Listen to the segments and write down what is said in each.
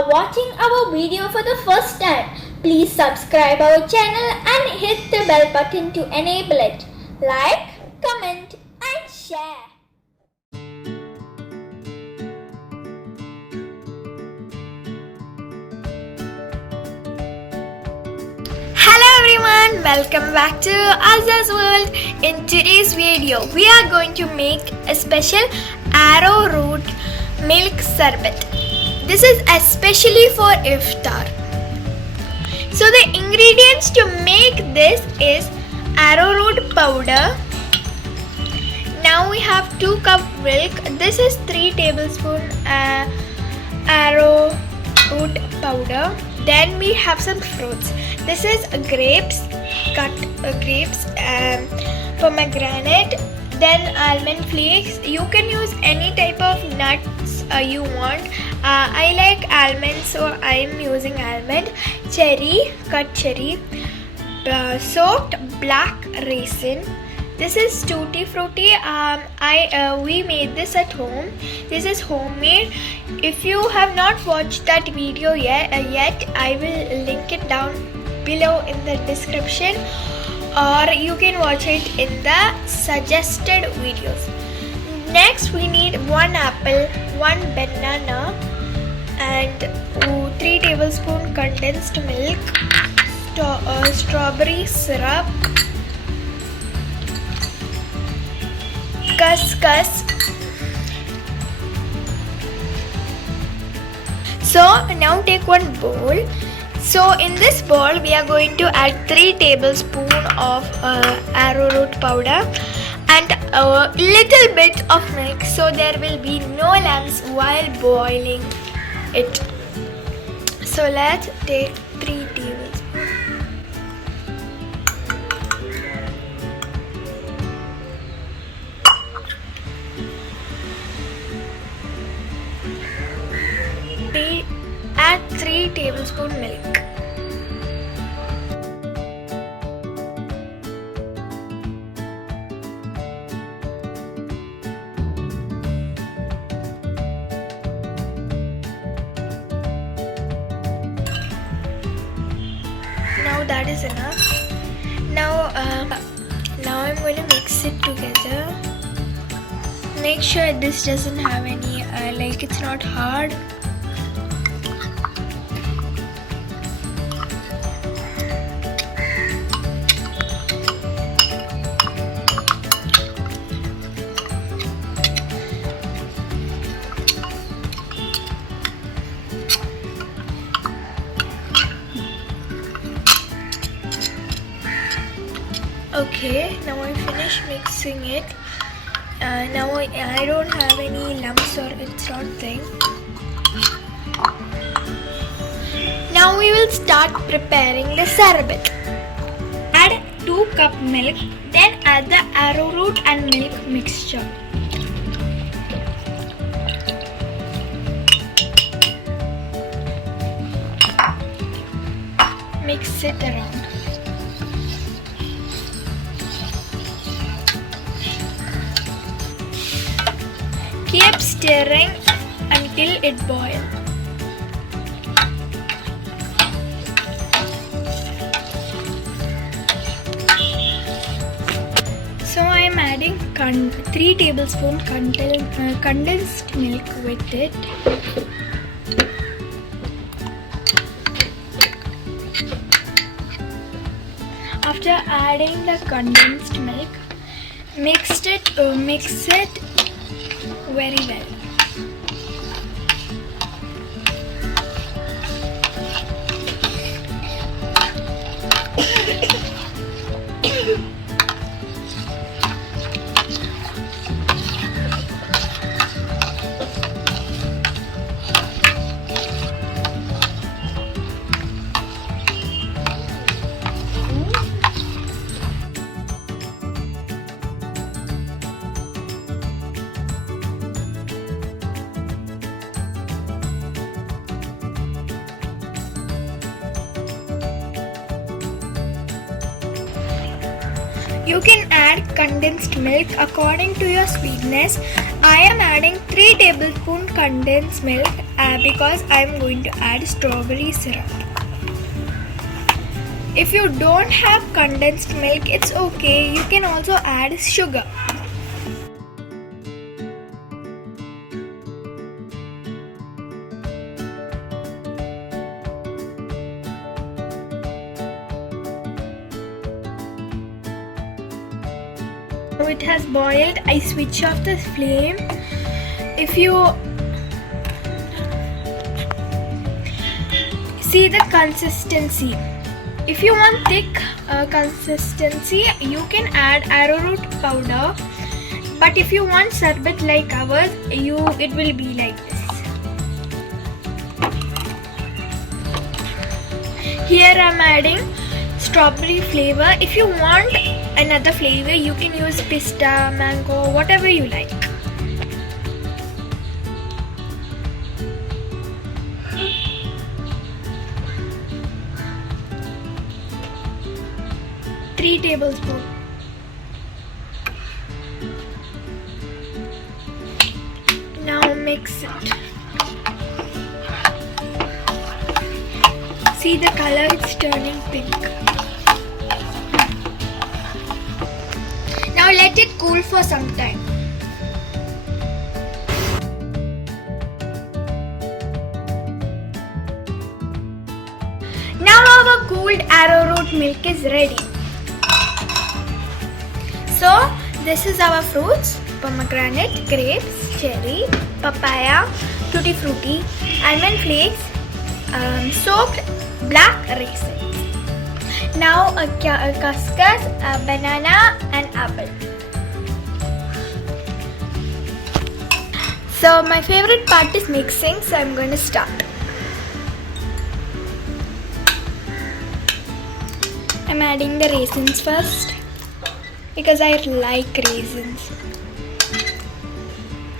are watching our video for the first time, please subscribe our channel and hit the bell button to enable it. Like, comment and share. Hello everyone, welcome back to Afza's world. In today's video, we are going to make a special arrowroot milk Sherbat. This is especially for Iftar. So the ingredients to make this is arrowroot powder. Now we have 2 cup milk. This is 3 tablespoons arrowroot powder. Then we have some fruits. This is grapes, cut grapes, pomegranate, then almond flakes. You can use any type of nuts you want. I like almonds, so I am using almond. Cherry, cut cherry, soaked black raisin. This is tutti frutti. We made this at home. This is homemade. If you have not watched that video yet, I will link it down below in the description, or you can watch it in the suggested videos. Next, we need 1 apple, 1 banana, and 3 tablespoons condensed milk, strawberry syrup, khaskhas. So now take 1 bowl. So in this bowl we are going to add 3 tablespoons of arrowroot powder and a little bit of milk, so there will be no lumps while boiling it. So let's take 3 tablespoons. Add 3 tablespoons milk. Now that is enough. Now I'm going to mix it together. Make sure this doesn't have any it's not hard. Okay, now I finished mixing it. Now I don't have any lumps or it's not thing. Now we will start preparing the Sherbat. Add 2 cup milk, then add the arrowroot and milk mixture. Mix it around. Keep stirring until it boils. So I am adding 3 tablespoons condensed milk with it. After adding the condensed milk, mix it very well. You can add condensed milk according to your sweetness. I am adding 3 tablespoons condensed milk because I'm going to add strawberry syrup. If you don't have condensed milk, it's okay. You can also add sugar. Now it has boiled. I switch off the flame. If you see the consistency, if you want thick consistency, you can add arrowroot powder. But if you want Sherbat like ours, it will be like this. Here I'm adding strawberry flavor. If you want another flavor, you can use pista, mango, whatever you like. Three tablespoons. Now mix it. See the color, it's turning pink. Now let it cool for some time. Now our cooled arrowroot milk is ready. So this is our fruits: pomegranate, grapes, cherry, papaya, tutti frutti, almond flakes, soaked black raisins. Now a cuscus, a banana and apple. So my favorite part is mixing, so I'm going to start. I'm adding the raisins first because I like raisins.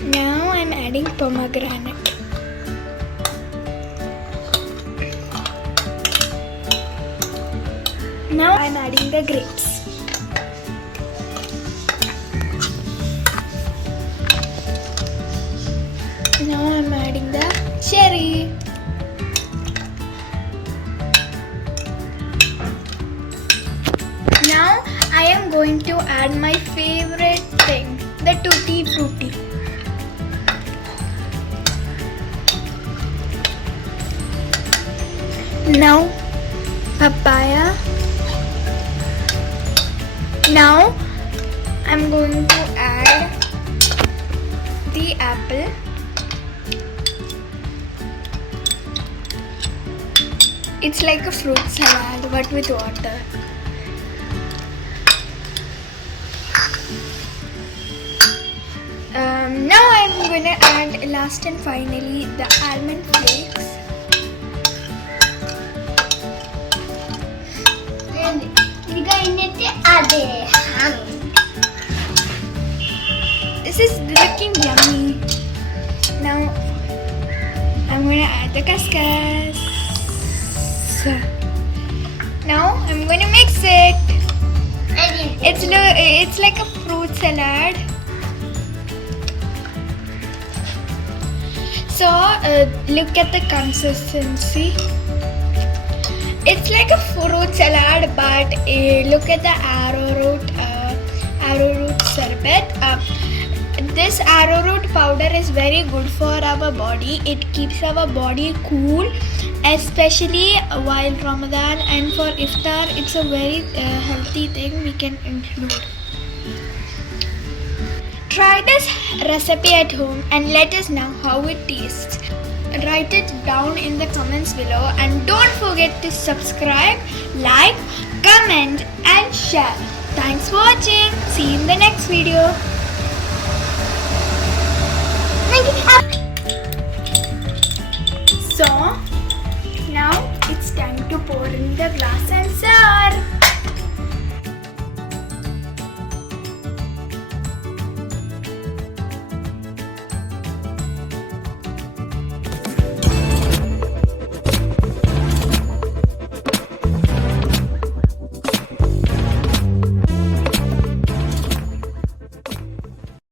Now I'm adding pomegranate. Now I'm adding the grapes. Now I'm adding the cherry. Now I am going to add my favorite thing, the tutti frutti. Now papaya. Now I'm going to add the apple. It's like a fruit salad but with water. Now I'm going to add last and finally the almond flakes. And we're going to add it. This is looking yummy. Now I'm going to add the cuscus. Now I'm going to mix it. It's like a fruit salad. So look at the consistency. It's like a fruit salad, but look at the arrowroot Sherbat. This arrowroot powder is very good for our body. It keeps our body cool, especially while Ramadan, and for Iftar it's a very healthy thing we can include. Try this recipe at home and let us know how it tastes. Write it down in the comments below, and don't forget to subscribe, like, comment and share. Thanks for watching. See you in the next video. So now it's time to pour in the glass and serve.